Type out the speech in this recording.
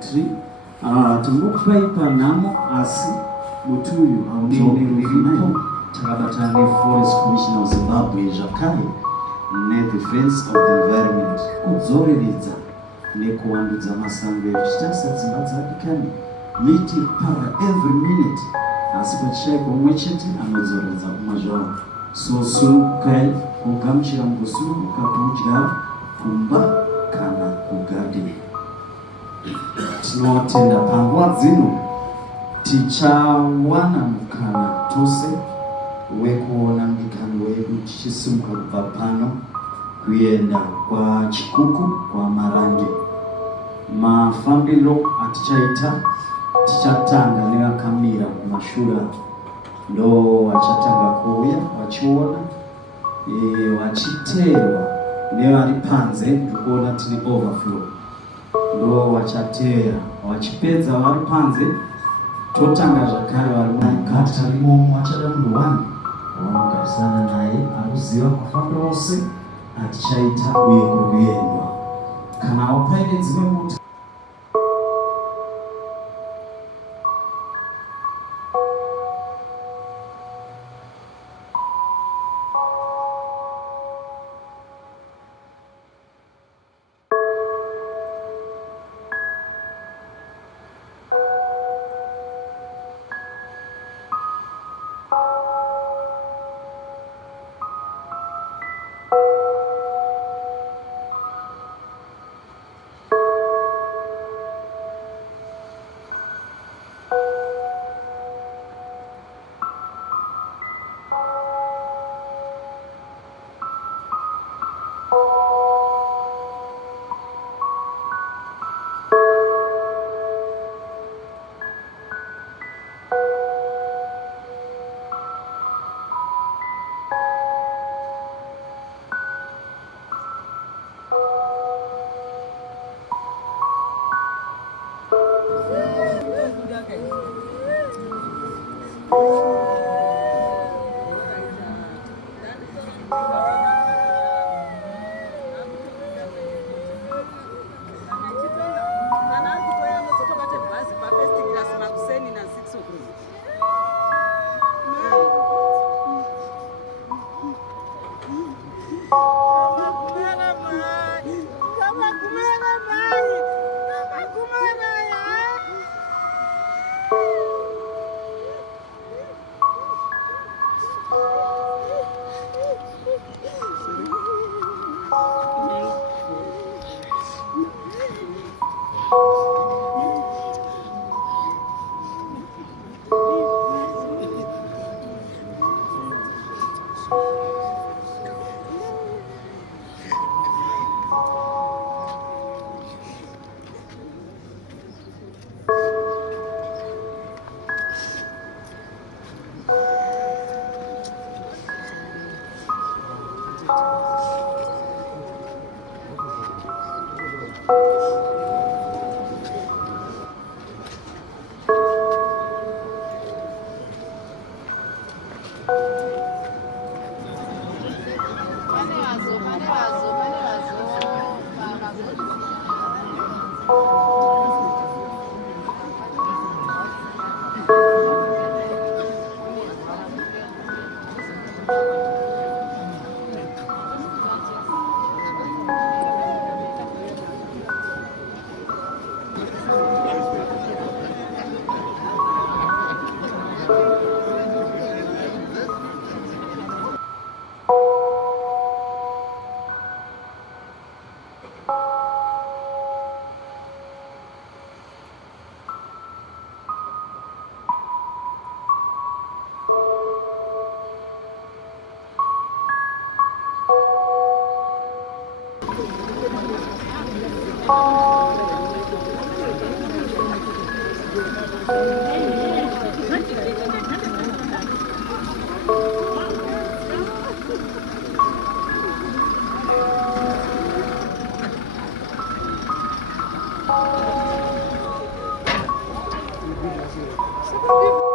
tree timokupaipa namo asi mutuyu aunionerivipo takabatane Forest Commission of Zimbabwe zvakare nedefense of the environment kudzoreredza nekuwandudza masango echitarisa dzimba dzadikani miti para every minute asi pachaipo umwe chete anodzoreredza kumwa zvavo. So sunukai kugamuchira mugosununguka kudya kumba kana kugadeni. Tinotenda panguva dzino tichawana mukana tose wekuona mbikano yedu tichisimuka kubva pano kuenda kwa Chikuku kwa Marange. Mafambiro atichaita tichatanga nevakamira kumashura ndo vachatanga kuuya vachiona vachiteerwa nevari panze ndikuona tine overflow ndo vachateera vachipedza vari panze totanga zvakare vari mukati tarimo vachada munhu 1 vanogarisana naye anoziva mafambiro ose atichaita uye kuri kuendwa kana wapaine dzimwe muti Thank you.